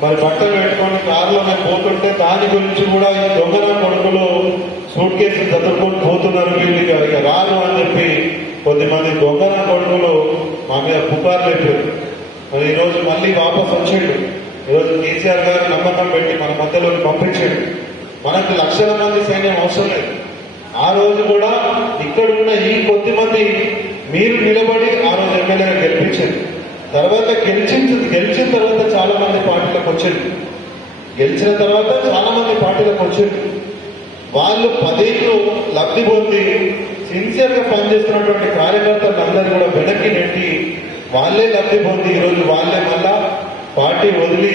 మరి బట్టలు పెట్టుకొని కారులోనే పోతుంటే దాని గురించి కూడా ఈ దొంగన కొడుకులు సూట్ కేసులు చదువుకొని పోతున్నారు వీళ్ళు ఇక ఇక అని చెప్పి కొద్దిమంది దొంగన కొడుకులు మా మీద పుకార్లు పెట్టారు మరి ఈరోజు మళ్ళీ వాపస్ వచ్చాడు. ఈరోజు కేసీఆర్ గారు నమ్మకం పెట్టి మన మధ్యలోకి పంపించాడు. మనకు లక్షల మంది సైన్యం అవసరం లేదు. ఆ రోజు కూడా ఇక్కడున్న ఈ కొద్ది మంది మీరు నిలబడి ఆ రోజు ఎమ్మెల్యేగా గెలిపించారు. తర్వాత గెలిచిన గెలిచిన తర్వాత చాలా మంది పార్టీలకు వచ్చారు. గెలిచిన తర్వాత చాలా మంది పార్టీలకు వచ్చారు. వాళ్ళు పదేళ్ళు లబ్ధి పొంది సిన్సియర్గా పనిచేస్తున్నటువంటి కార్యకర్తలు అందరూ కూడా వెనక్కి నెట్టి వాళ్ళే లబ్ధి పొంది ఈరోజు వాళ్ళే మళ్ళా పార్టీ వదిలి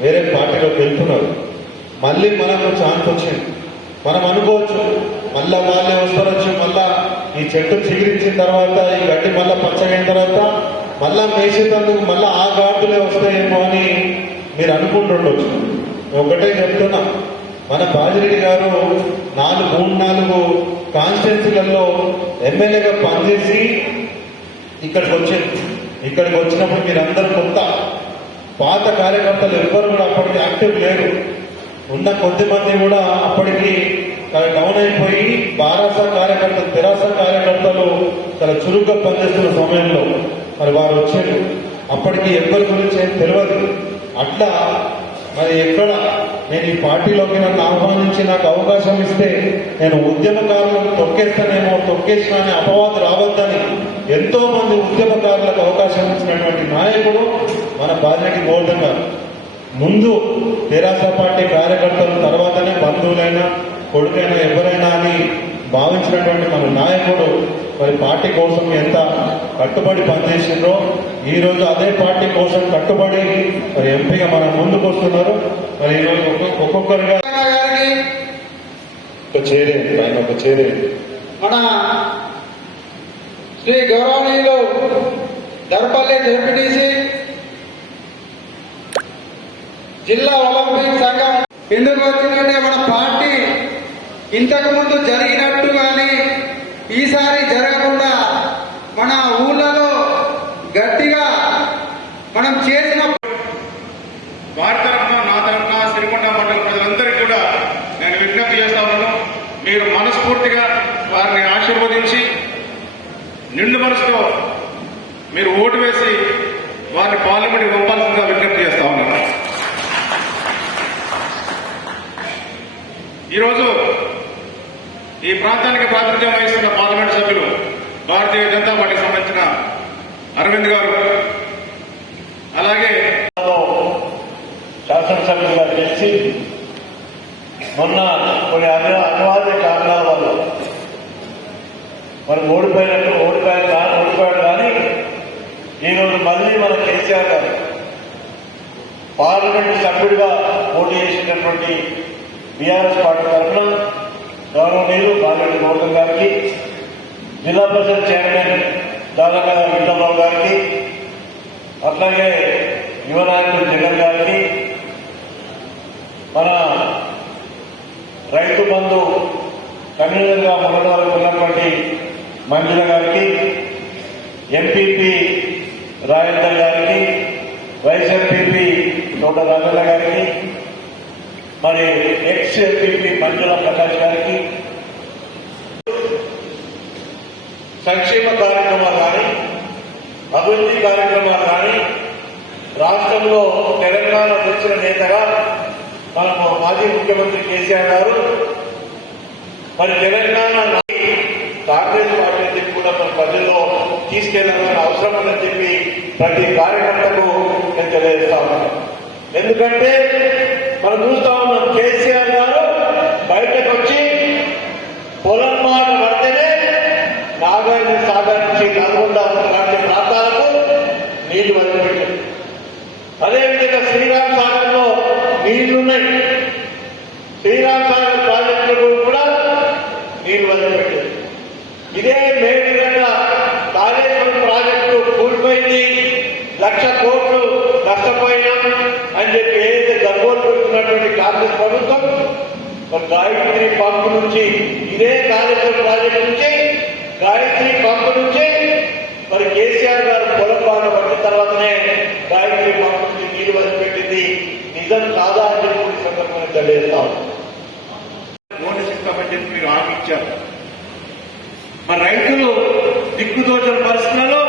వేరే పార్టీలోకి వెళ్తున్నారు. మళ్ళీ మనకు ఛాన్స్ వచ్చింది. మనం అనుకోవచ్చు మళ్ళా వాళ్ళే వస్తారొచ్చు మళ్ళా ఈ చెట్టు చిగురించిన తర్వాత ఈ గడ్డి మళ్ళా పచ్చగైన తర్వాత మళ్ళా మేసేటందుకు మళ్ళా ఆ గాడులే వస్తాయేమో అని మీరు అనుకుంటుండొచ్చు. ఒకటే చెప్తున్నా. మన బాజిరెడ్డి గారు నాలుగు మూడు నాలుగు కాన్స్టిట్యున్సీలలో ఎమ్మెల్యేగా పనిచేసి ఇక్కడికి వచ్చింది ఇక్కడికి వచ్చినప్పుడు మీరందరూ కొత్త. పాత కార్యకర్తలు ఎవ్వరు కూడా అప్పటికి యాక్టివ్ లేరు. ఉన్న కొద్ది మంది కూడా అప్పటికి డౌన్ అయిపోయి బారాస కార్యకర్తలు తెరాస కార్యకర్తలు చాలా చురుగ్గా పనిచేస్తున్న సమయంలో మరి వారు వచ్చారు. అప్పటికి ఎవరి గురించి ఏం తెలియదు అట్లా మరి ఎక్కడ నేను ఈ పార్టీలోకి నన్ను ఆహ్వానించి నాకు అవకాశం ఇస్తే నేను ఉద్యమకారులను తొక్కేస్తానేమో తొక్కేసిన అనే అపవాదు రావద్దని ఎంతో మంది ఉద్యమకారులకు అవకాశం ఇచ్చినటువంటి నాయకుడు మన బాధ్యత గోల్డెన్ గారు. ముందు తెరాస పార్టీ కార్యకర్తలు తర్వాతనే బంధువులైనా కొడుకైనా ఎవరైనా అని భావించినటువంటి మన నాయకుడు మరి పార్టీ కోసం ఎంత కట్టుబడి పనిచేసిండ్రో ఈ రోజు అదే పార్టీ కోసం కట్టుబడి మరి ఎంపీగా మన ముందుకు వస్తున్నారు. మరి ఈ రోజు ఒక్కొక్కరుగా ఒక చేరే ఆయన ఒక చేరే. మన శ్రీ గౌరవనీయులు దర్పల్లి జెడ్పీటీసీ జిల్లా ఒలింపిక్ సంఘం ఎందుకు వచ్చిందంటే మన పార్టీ ఇంతకు ముందు జరిగినట్టు ఈసారి జరగకుండా మన ఊళ్ళలో గట్టిగా మనం చేసిన వారి తరఫున నా తరఫున సిరికొండ మండల ప్రజలందరికీ కూడా నేను విజ్ఞప్తి చేస్తా ఉన్నాను. మీరు మనస్ఫూర్తిగా వారిని ఆశీర్వదించి నిండు మనసుతో మీరు ఓటు వేసి వారిని పార్లమెంట్కి పంపాల్సిందిగా విజ్ఞప్తి చేస్తా ఉన్నాను. ఈరోజు ఈ ప్రాంతానికి ప్రాతినిధ్యం వహిస్తున్న పార్లమెంట్ సభ్యులు భారతీయ జనతా పార్టీకి సంబంధించిన అరవింద్ గారు అలాగే శాసనసభ్యులుగా చేసి మొన్న కొన్ని అనివార్య కారణాల వల్ల మరి ఓడిపోయినట్టు ఓడిపోయారు కానీ ఓడిపోయాడు కానీ ఈరోజు మళ్ళీ మన కేసీఆర్ గారు పార్లమెంట్ సభ్యుడిగా పోటీ చేసినటువంటి బీఆర్ఎస్ పార్టీ తరఫున గౌరవనీయులు బాలరెడ్డి గౌతమ్ గారికి జిల్లా పరిషత్ చైర్మన్ దాదాపు విఠలరావు గారికి అట్లాగే యువ నాయకుడు జగన్ గారికి మన రైతు బంధు కన్వీనర్గా మొదటి వరకు ఉన్నటువంటి మంజుల గారికి ఎంపీపీ రాజేందర్ గారికి వైస్ ఎంపీపీ తోట రాజన్న గారికి మరి ఎక్స్ ఎంపీపీ మంజుల ప్రకాష్ గారికి సంక్షేమ కార్యక్రమాలు కానీ అభివృద్ధి కార్యక్రమాలు కానీ రాష్ట్రంలో తెలంగాణ వచ్చిన నేతగా మనకు మాజీ ముఖ్యమంత్రి కేసీఆర్ గారు మరి తెలంగాణ కాంగ్రెస్ పార్టీ కూడా మన ప్రజల్లో తీసుకెళ్ళాల్సిన అవసరం ఉందని చెప్పి ప్రతి కార్యకర్తకు నేను తెలియజేస్తా ఉన్నాను. ఎందుకంటే మనం చూస్తా ఉన్నాం కేసీఆర్ గారు బయటకు వచ్చి పొలం మాట పడితేనే నాగార్జున సాగర్ నుంచి నల్గొండ లాంటి ప్రాంతాలకు నీళ్ళు వదిలిపెట్టారు. అదేవిధంగా శ్రీరామ్ సాగర్లో నీళ్ళున్నాయి. కాంగ్రెస్ ప్రభుత్వం గాయత్రి పంపు నుంచి ఇదే కార్యక్రమ ప్రాజెక్ట్ నుంచి గాయత్రి పంపు నుంచి మరి కేసీఆర్ గారు పొలం పట్టిన తర్వాతనే గాయత్రి పంపు నుంచి నీరు వదిలిపెట్టింది. నిజం కాదా అని చెప్పి సందర్భంగా తెలియజేస్తాం మీరు హామీ మా మరి రైతులు దిక్కుదోచిన పరిస్థితులలో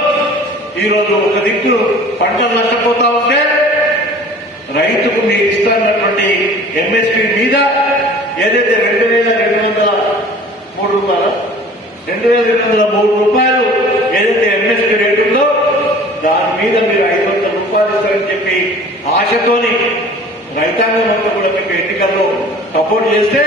ఈరోజు ఒక దిక్కు పంటలు నష్టపోతా ఉంటే రైతుకు మీరు ఇస్తున్నటువంటి ఎంఎస్పీ మీద ఏదైతే రెండు వేల రెండు వందల మూడు రూపాయలు రెండు వేల రెండు వందల మూడు రూపాయలు ఏదైతే ఎంఎస్పీ రేటు ఉందో దాని మీద మీరు ఐదు వందల రూపాయలు ఇస్తారని చెప్పి ఆశతోని రైతాంగం అంతా కూడా మీకు ఎన్నికల్లో సపోర్ట్ చేస్తే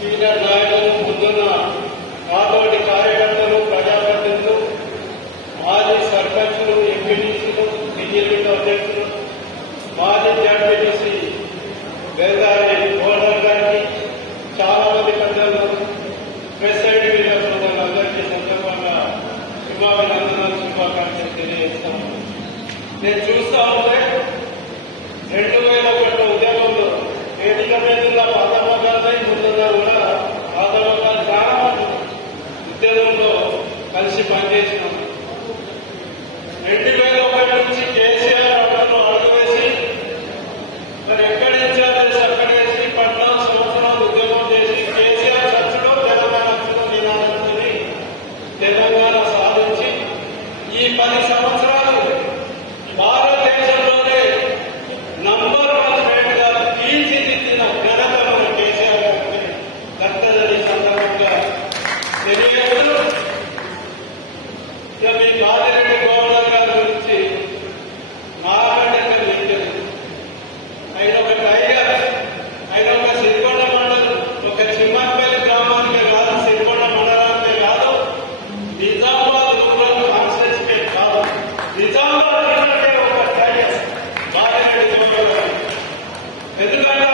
శ్రీరాయ భోజనా ఎందుకంటే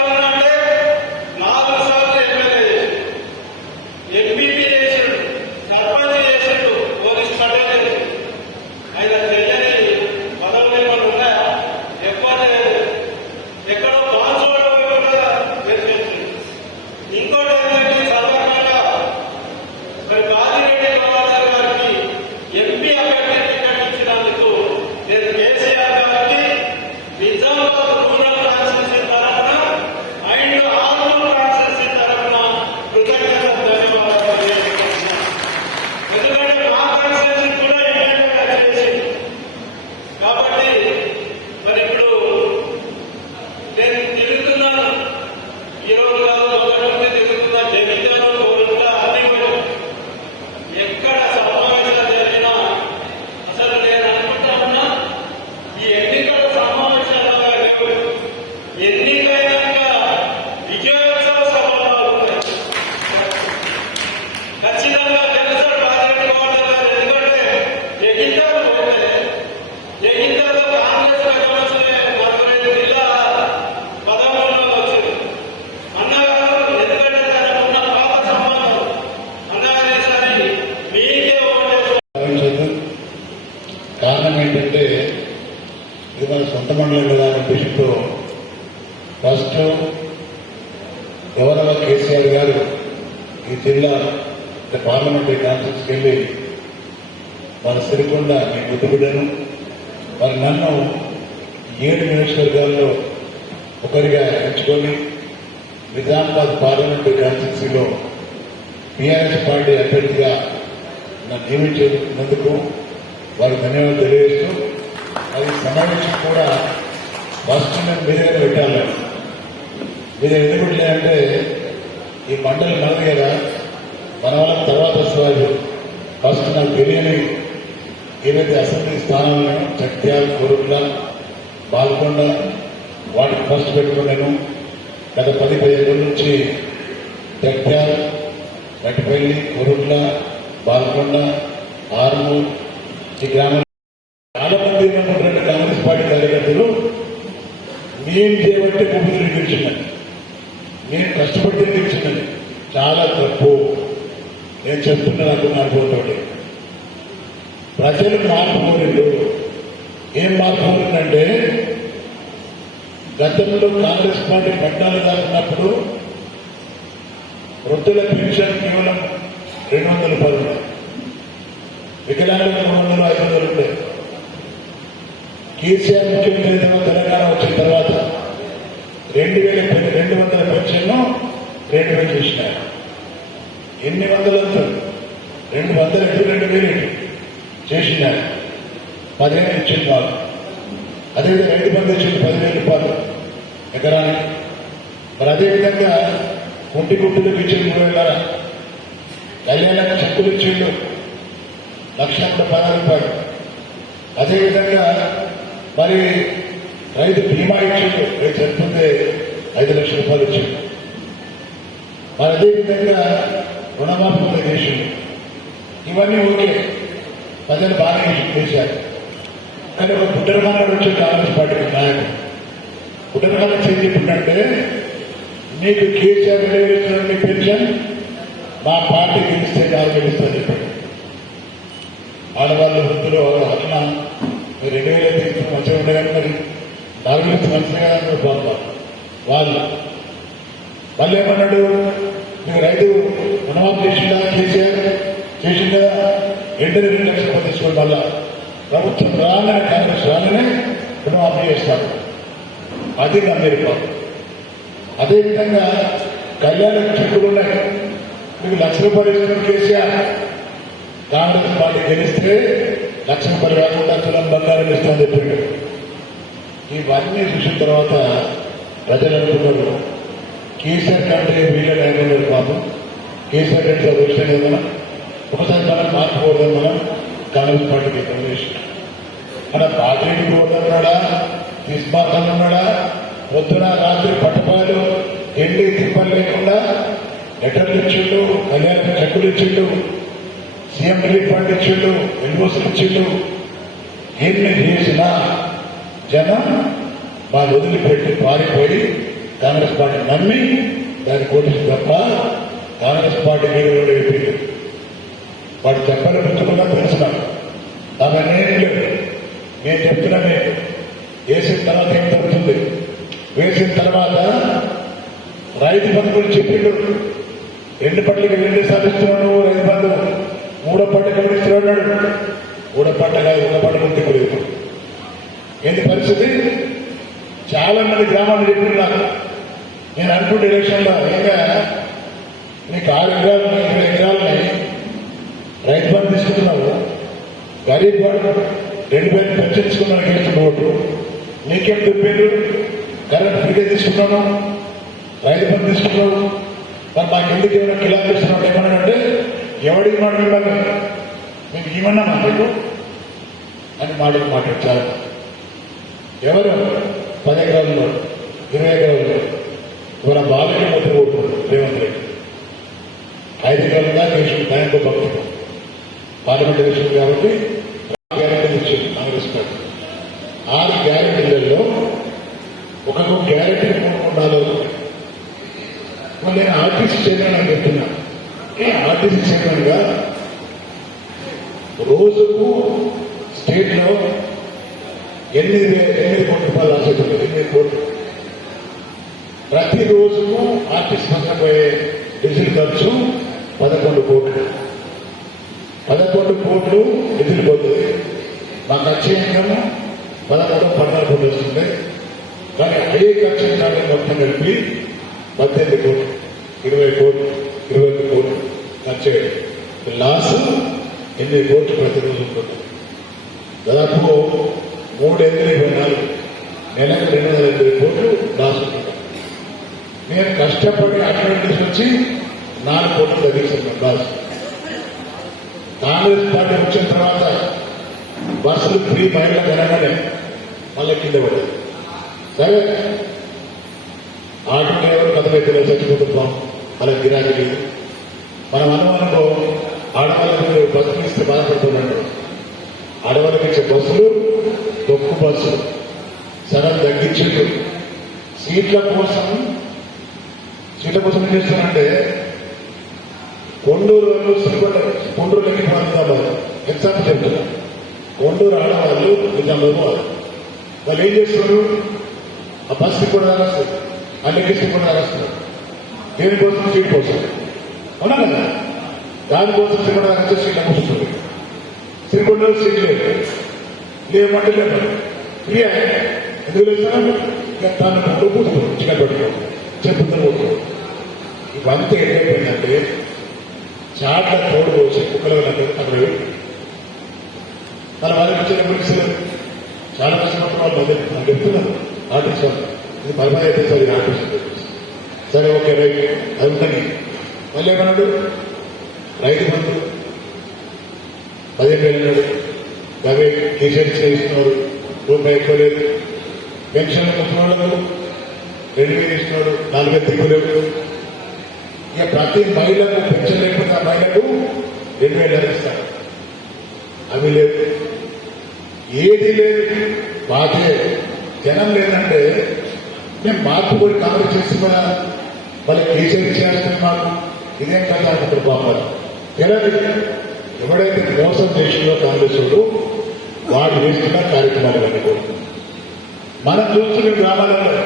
మొట్టమొదటి గారి దృష్టితో ఫస్ట్ గవర్నర్ కేసీఆర్ గారు ఈ జిల్లా పార్లమెంటరీ కాన్ఫరెన్స్కి వెళ్ళి వారు సిరికొండ నేను ముద్దుబిడ్డను వారు నన్ను ఏడు నియోజకవర్గాల్లో ఒకరిగా ఎంచుకొని నిజామాబాద్ పార్లమెంటరీ కాన్స్టిట్యూన్సీలో టీఆర్ఎస్ పార్టీ అభ్యర్థిగా నన్ను నియమించినందుకు వారికి ధన్యవాదాలు తెలియజేస్తూ సంబంధించి కూడా వాస్తవం మీ పెట్టాలి. మీరు ఎందుకు లేదంటే ఈ మండలి మనది కదా. మన వాళ్ళ తర్వాత వస్తారు. ఫస్ట్ నాకు తెలియని ఏదైతే అసెంబ్లీ స్థానాలను చట్యాల్ కొరుకుల బాల్కొండ వాటికి ఫస్ట్ పెట్టుకున్నాను. గత పది పదిహేను రోజుల నుంచి చట్యాల్ గట్టిపల్లి కొరుకుల బాల్కొండ ఆర్మూర్ ఈ గ్రామం చెప్తున్నారు చెప్తున్నా అనుకున్నాను ప్రజలు మార్పు కోరిండు ఏం మార్పు కోరిందంటే గతంలో కాంగ్రెస్ పార్టీ పట్టాలు దాకున్నప్పుడు వృద్ధుల పెన్షన్ కేవలం రెండు వందల రూపాయలు వికలాంగులు మూడు వందలు ఐదు వందలు ఉంటాయి. కేసీఆర్ ముఖ్యమంత్రి అయిన తెలంగాణ వచ్చిన తర్వాత రెండు వేల రెండు వందల పెన్షన్ రెండు వేలు చేసినారు. ఎన్ని వందలు రెండు వందల ఎటు రెండు వేలు చేసినారు. పదిహేను ఇచ్చింది వాళ్ళు. అదేవిధంగా రైతు బంధు ఇచ్చింది పదివేల రూపాయలు. ఎకరానికి. మరి అదేవిధంగా కుంటి గుట్టులకు ఇచ్చింది మూడు వేల కళ్యాణ చెక్కులు ఇచ్చిండు. లక్ష పదహారు రూపాయలు. అదేవిధంగా మరి రైతు బీమా ఇచ్చిండు. రైతు చనిపోతే ఐదు లక్షల రూపాయలు ఇచ్చిండు. మరి అదేవిధంగా రుణమాఫీ చేసిండు. ఇవన్నీ ఓకే ప్రజలు బాగా చేశారు. కానీ ఒక పుట్టరమానాడు వచ్చే కాంగ్రెస్ పార్టీకి నాయకుడు. పుట్టరమాన చేసి చెప్పిందంటే నీకు కేసీఆర్ నెరవేర్చిన పెన్షన్? మా పార్టీ గెలిస్తే కాదు గెలుస్తుంది ఆడవాళ్ళు వృద్ధులు అన్న మీరు రెండు వేల ఐదు మంచిగా ఉండగానే మరి? నాలుగు వేలు మంచిగా కదా బాబా. వాళ్ళు. మళ్ళీ ఏమన్నాడు? వెంటనే రెండు లక్షల రూపాయలు తీసుకోండి ప్రభుత్వం రాగానే కాంగ్రెస్ రాగానే రుణమాఫీ చేస్తారు. అది అమెరికా అదేవిధంగా కళ్యాణ చెక్కులు ఉన్నాయి. మీకు లక్ష రూపాయలు ఇస్తున్న కేసీఆర్. కాంగ్రెస్ పార్టీ గెలిస్తే లక్ష రూపాయలు కాకుండా తులం బంగారం ఇస్తామని చెప్పాడు. ఇవన్నీ చూసిన తర్వాత ప్రజలు అనుకున్నారు కేసీఆర్ కంటే వీళ్ళ నాయకులు పాపం కేసీఆర్ కంటే అది విషయం ఏదైనా మనం కాంగ్రెస్ పార్టీకి కమ్యూనిస్ట్ మన పార్టీకి పోతున్నాడా తీసుమార్గంలో ఉన్నాడా పొద్దున రాత్రి పట్టపాలు ఎండి తిప్పలు లేకుండా లెటర్లు ఇచ్చిండు కళ్యాణ చెక్కులు ఇచ్చిండు సీఎం రిలీఫ్ ఫండ్ ఇచ్చిండు ఎల్ఓసీలు ఇచ్చిండు. ఎన్ని చేసినా జనం వాళ్ళు వదిలిపెట్టి పారిపోయి కాంగ్రెస్ పార్టీ నమ్మి దాన్ని కోటించి తప్ప కాంగ్రెస్ పార్టీ మీద కూడా వాడు చెప్పలు పెట్టుకున్నా తెలిసినాడు ఆమె నేను చెప్తున్నామే వేసిన తర్వాత ఏం జరుగుతుంది? వేసిన తర్వాత రైతు బంధు గురించి చెప్పిండు. రెండు పట్లకి రెండు సాధిస్తున్నాడు రైతు బంధు మూడో పట్ల గమనిస్తున్నాడు మూడో పట్ల కాదు ఒక పట్ల గుర్తు ఇప్పుడు ఏంటి పరిస్థితి? చాలా మంది గ్రామాలు చెప్పిండు నేను అనుకుంటే ఎలక్షన్లో ఇంకా నీకు ఆరు ఎకరాలు ఉన్నాయి, ఏడు ఎకరాలని రైతు బంధు తీసుకుంటున్నావు గరీబ్ వాడు రెండు తీసుకున్నాను పెంచుకున్నాను గెలిచిన ఓటు నీకేం చెప్పారు? కరెంట్ ఫ్రీగా తీసుకున్నాను రైతు పని తీసుకున్నావు? మరి మాకు ఎందుకు ఏమైనా కిలా ఏమన్నా అంటే ఎవడికి మాట మిమ్మల్ని మీకు ఏమన్నా మాట్లాడు అని మాటలు మాట్లాడతారు. ఎవరు? పది ఎకరాల్లో ఇరవై ఎకరాల్లో ఇవాళ బాలకి మొదటి ఓటు రేవంత్ రెడ్డి. ఐదు ఎకరాలుగా దేశం బ్యాంకు భక్తుడు పార్లమెంట్ ఎలక్షన్ కాబట్టి గ్యారెంటీ ఇచ్చింది కాంగ్రెస్ పార్టీ. ఆరు గ్యారెంటీలలో ఒక్కొక్క గ్యారెంటీ ఉండాలి నేను ఆర్టీసీ చైర్మన్ అని చెప్తున్నా. ఏ ఆర్టీసీ చైర్మన్ రోజుకు స్టేట్లో ఎనిమిది ఎనిమిది కోట్ల రూపాయలు రాసేది ఎనిమిది కోట్లు. ప్రతి రోజుకు ఆర్టీసీ పక్కన డీజిల్ ఖర్చు పదకొండు కోట్లు. పదకొండు కోట్లు డీజిల్ మా ఖర్చు ఏంటన్నా మనకంతా పదకొండు పద్నాలుగు కోట్లు వస్తుంది కానీ అదే ఖర్చు ఇన్కమ్ మొత్తం కలిపి పద్దెనిమిది కోట్లు ఇరవై కోట్లు ఇరవై ఒక్క కోట్లు ఖర్చు లాస్ ఎనిమిది కోట్లు ప్రతిరోజు ఉంటుంది. దాదాపు మూడు ఎనిమిది ఇరవై నాలుగు నెలకు రెండు వందల ఎనిమిది కోట్లు లాస్ ఉంటుంది. నేను కష్టపడి అడ్వాంటేజ్ వచ్చి నాలుగు కోట్లు తగ్గిస్తున్నాను లాస్ కాంగ్రెస్ పార్టీ వచ్చిన తర్వాత బస్సులు ఫ్రీ మహిళలకు అనగానే మళ్ళీ కింద పడేది సరే? ఆటో డ్రైవర్ కథలైతే చచ్చిపోతున్నాం అలా గిరాకీ. లేదు మనం అనుమానంలో ఆడవాళ్ళకి బస్సులు ఇస్తే బాధపడుతున్నాడు ఆడవాళ్ళకి ఇచ్చే బస్సులు తొక్కు బస్సులు. సగం తగ్గించుడు సీట్ల కోసం సీట్ల కోసం ఏం చేస్తానంటే కొండూరు వాళ్ళు శ్రీకొండ కొండూరులోకి నిజామాబాద్ ఎగ్జాంపుల్ చెప్తున్నా. కొండూరు ఆడవాళ్ళు నిజామాబాద్ వాళ్ళు ఏం చేస్తున్నారు? ఆ బస్కి కూడా రాస్తారు ఆ లెక్కిస్తే కూడా రాస్తారు దేనికోసం? సీట్ కోసం. అవునా కదా? దానికోసం శ్రీకొండ అరెస్ట్ సీట్ అనిపిస్తుంది శ్రీకొండలో సీట్ లేదు లేమంటే లేదు ఫ్రీ ఎందుకు లేదు సార్? ఇక తను ముందు కూర్చోడు చికెన్ పెట్టుకో చెప్పుతో కూర్చోడు ఇవంతా ఏంటంటే చాట్ల తోడు పోసి కుక్కలు అక్కడ తన వాళ్ళకి వచ్చిన పోలీసులు చాలా కష్టం వాళ్ళు అదే నాకు చెప్తున్నారు ఆర్టిస్ట్ ఇది పరమ అయితే సార్ ఇది ఆర్టిస్ట్ సరే ఓకే రైట్ అది ఉంటుంది మళ్ళీ ఏమన్నాడు రైతు బంధు పదిహేను వెళ్ళినాడు అన్నాడు అవే టీషర్ట్ చేస్తున్నారు రూపాయి ఎక్కువ లేదు పెన్షన్ ముప్పై రెండు వేలు ఇస్తున్నాడు నాలుగు దిక్కులేవు ఇక ప్రతి మహిళకు పెన్షన్ లేకపోతే ఆ మహిళకు రెండు వేలు ఇస్తారు అవి లేదు ఏది లేదు బాధే. జనం లేదంటే మేము మాకు కూడా కాంగ్రెస్ చేస్తున్నా మళ్ళీ కేసీఆర్ చేస్తున్నాం మాకు ఇదేం కదా అంటారు పాపాలు జనాలు ఎవడైతే మోసం చేసిందో కాంగ్రెస్ వాడు వాడు వేస్తున్న కార్యక్రమాలు అన్నీ మనం చూస్తున్న గ్రామాలలో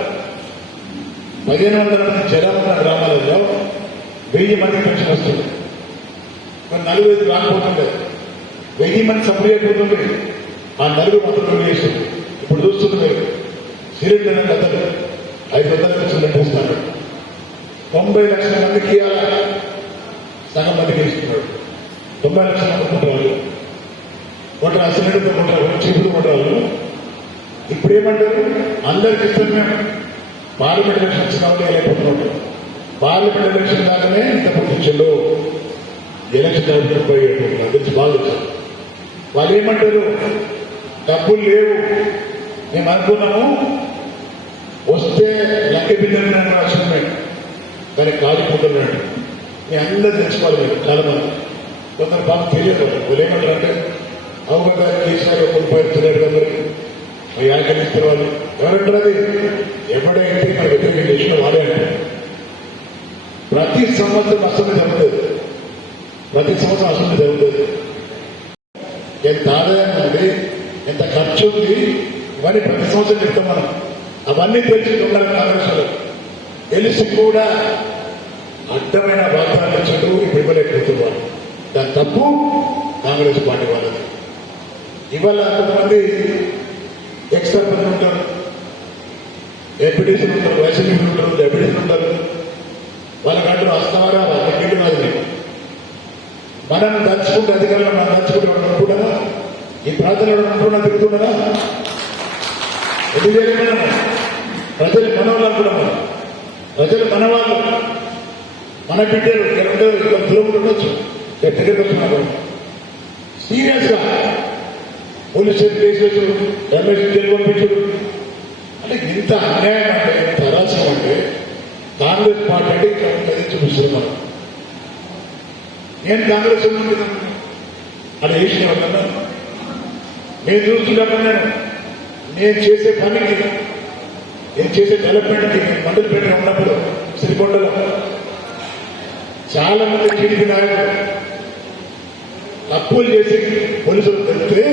పదిహేను వందల మంది జనం ఉన్న గ్రామాలలో వెయ్యి మంది పెన్షన్ వస్తుంది. మరి నలుగురు రాకపోతుండే. వెయ్యి మంది సప్లై అయిపోతుంది ఆ నలుగురు మొత్తం వేస్తుంది ఇప్పుడు చూస్తుంది సిలిండర్ అనే కథలు ఐదు వందల లక్షలు ఇస్తాడు తొంభై లక్షల మందికి సగం మందికి ఇస్తున్నాడు. తొంభై లక్షల మంది ఉంటారు ఒకటి అసలు కొంటారు? చీపులు కొంటారు? ఇప్పుడు ఏమంటారు? అందరికి ఇస్తాం మేము పార్లమెంట్ ఎలక్షన్స్ కాబట్టి వెళ్ళిపోతున్నాం పార్లమెంట్ ఎలక్షన్ దాకానే ఇంత పొజిషన్లో ఎలక్షన్ జరుగుతున్న పోయేటు గురించి బాగా వాళ్ళు ఏమంటారు? డబ్బులు లేవు. మేము అనుకున్నాము వస్తే లక్క బిడ్డలు రాష్ట్రమే కానీ కాలిపోతున్నాడు మీ అందరూ తెలుసుకోవాలి మీరు చాలా కొందరు బాగా తెలియదు వాళ్ళు. ఏమంటారు అంటే అవగాహన కేసీఆర్ కొనుక్కోడుతున్నాడు అందరికి. ఆకలిస్తున్న వాళ్ళు ఎవరంటారు అది? ఎవడైతే మన వ్యతిరేకం చేసిన వాడే అంటారు ప్రతి సంవత్సరం అసలు జరుగుతుంది. ప్రతి సంవత్సరం అసలు జరుగుతుంది. ఎంత ఆదాయం ఉంది ఎంత ఖర్చు ఉంది ఇవన్నీ ప్రతి సంవత్సరం చెప్తాం మనం. అవన్నీ తెలిసి దొంగల కాంగ్రెస్ తెలిసి కూడా అడ్డమైన వాగ్దానాలు ఇచ్చాడు ఇప్పుడు ఇవ్వలేకపోతున్నారు. దాని తప్పు కాంగ్రెస్ పార్టీ వాళ్ళది. ఇవాళ కొంతమంది ఎక్స్ట్రా పని ఉంటారు. ఎంపీటీసీలు ఉంటారు వైసీపీలు ఉంటారు డెప్యూటీసీలు ఉంటారు. వాళ్ళకంటూ వస్తావారా వాళ్ళకి నీళ్ళు కాదు మనం దంచుకుంటే అధికారులు మనం దంచుకుంటే ఎవరు ఈ ప్రాంతంలో ఎవరు అనుకున్నా తిరుగుతున్నారా ఎందుకు చేయలేము ప్రజలు మనవాళ్ళు అనుకున్నాం ప్రజలు మనవాళ్ళు. మన బిడ్డలు రెండు ఇరవై ఉండొచ్చు. రేపు దగ్గరికి వస్తున్నారు సీరియస్గా పోలీసు కేసు రమేష్ జైలు పంపించడు అంటే ఇంత అన్యాయం అంటే ఇంత అరాచకం అంటే కాంగ్రెస్ పార్టీ అంటే ఇక్కడ ఉంటుంది చూపిస్తుంది నేను కాంగ్రెస్ ఉన్నాను అది వేసిన వాళ్ళన్నా నేను చూస్తున్నాను నేను. నేను చేసే పనికి నేను చేసే డెవలప్మెంట్కి నేను మండలిపేట ఉన్నప్పుడు శ్రీకొండలో చాలా మంది టీడీపీ నాయకులు తప్పులు చేసి పోలీసులు తెలిపితే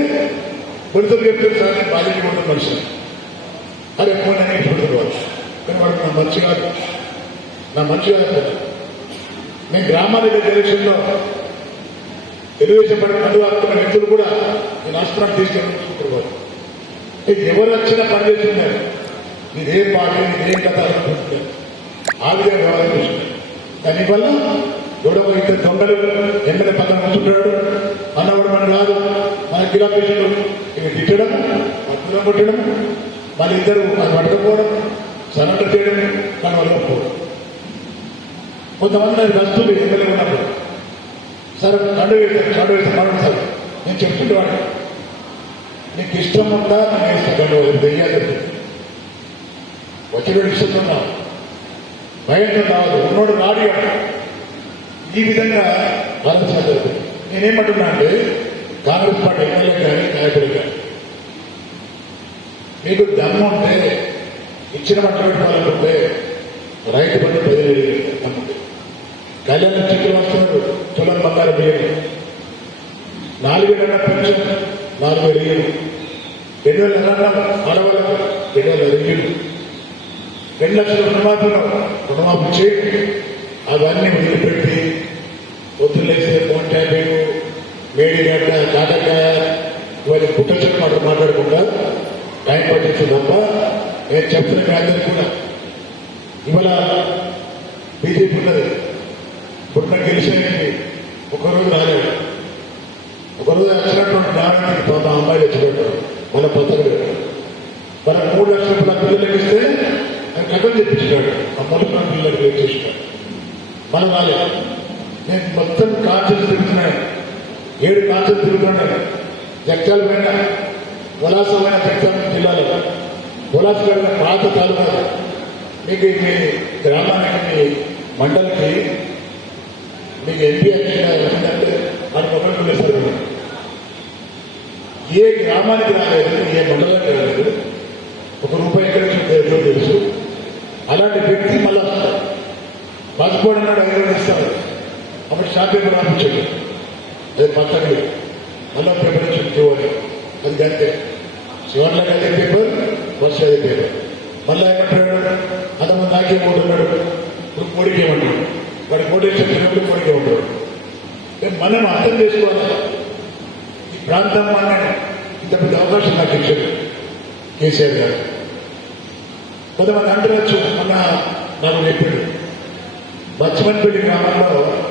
పోలీసులు చెప్తే సార్ నేను బాధ్యత ఉన్న మనిషి. అది ఎక్కువ నేను చూడవచ్చు. కానీ వాడు నా మంచి కాదు. నా మంచి కాదు నేను గ్రామాల ఎలక్షన్లో తెలుగుదేశం పడిన మందు వ్యక్తులు కూడా నేను హాస్పిటల్ తీసుకెళ్ళి చూసుకోవాలి ఎవరు వచ్చినా పని చేస్తున్నారు. ఇదే పార్టీ ఇదేం కథ అనుకుంటున్నారు. ఆ విధంగా వ్యవహారం దాని వల్ల గొడవ ఇద్దరు దొంగలు ఎమ్మెల్యే పక్కన కూర్చుంటాడు. అన్నవాడు మనం కాదు మన గిరాపేషన్లు ఇక తిట్టడం పట్టుదల కొట్టడం మన ఇద్దరు అది పట్టకపోవడం సరట చేయడం మన వల్ల కొంతమంది నాకు వస్తువులు ఎమ్మెల్యే ఉన్నప్పుడు సరే కండు వేస్తాను కండు వేస్తాను మనం సార్ నేను చెప్తుండేవాడు నీకు ఇష్టం ఉందా నేను వేస్తాను కడు వెయ్యాలి వచ్చిన ఇష్టం భయంతో రావద్దు ఉన్నోడు రాడు ఈ విధంగా ఆలోచన జరుగుతుంది నేనేమంటున్నా అంటే కాంగ్రెస్ పార్టీ ఎమ్మెల్యే కానీ నాయకుడు కానీ మీకు దమ్ము ఉంటే ఇచ్చిన మట్ట పెట్టుకోవాలనుకుంటే రైతు బంధు ప్రజలు కళ్యాణ చిత్రం వస్తున్నాడు. తులం బంగారు బియ్యం నాలుగు వేల పెన్షన్ నాలుగు వేలు రెండు వేల అన్నం ఆడవాళ్ళకు రెండు వేల ఇయ్యలు రెండు లక్షల రుణమాఫీలో రుణమాఫీ చేయండి. అవన్నీ వదిలిపెట్టి పొద్దులేసే ఫోన్ ట్యాపింగ్ వేడి గడ్డ ఇవన్నీ పుట్టొచ్చిన మాటలు మాట్లాడకుండా టైం పట్టించు తప్ప నేను చెప్తున్న మీ అందరికీ కూడా. ఇవాళ బీజేపీ ఉన్నది. పుట్టిన గెలిచిన ఒకరోజు రాలేదు ఒకరోజు వచ్చినటువంటి నారాయణకి పాప అమ్మాయిలు వచ్చినట్టు మన పద్ధతులు మన మూడు లక్షల రూపాయల పిల్లలకి ఇస్తే ఆయన కథలు చెప్పించాడు అమ్మలు పిల్లలకి వచ్చేసినాడు మనం రాలేదు నేను మొత్తం కాన్సెప్ట్ తిరుగుతున్నాను ఏడు కాన్సెప్ట్ తిరుగుతున్నాను జగ్జాల పైన విలాసమైన ప్రతి జిల్లాలో. విలాసమైన పాత తాలూకా మీకు మీ గ్రామానికి మీ మండలికి మీకు ఎంపీ వచ్చిందంటే అది ఒకటి వేశారు ఏ గ్రామానికి రాలేదు ఏ మండలానికి రాలేదు. ఒక రూపాయి ఎక్కడ తెలుసు అలాంటి వ్యక్తి మళ్ళీ పాస్పోర్ట్ అన్నాడు ఐదు వేలు అప్పుడు షాప్ పేపర్ రాపించాడు అది పచ్చడి మళ్ళా పేపర్ నుంచి చూడాలి అది అంతే శివర్లకి అదే పేపర్ వర్ష అదే పేపర్. మళ్ళా ఏమంటాడు అంతమంది నాకే మూడు ఉన్నాడు. ఇప్పుడు కోడికి ఏమంటాడు వాడి కోడి చెప్పినప్పుడు కోడికి ఉంటాడు మనం అర్థం చేసుకోవాలి. ఈ ప్రాంతం అన్నాడు ఇంత పెద్ద అవకాశం నాకు ఇచ్చాడు కేసీఆర్ గారు. కొంతమంది అంటవచ్చు మన నాకు చెప్పాడు బచ్చమన్పల్లి గ్రామంలో పోలీస్ కంపెనీ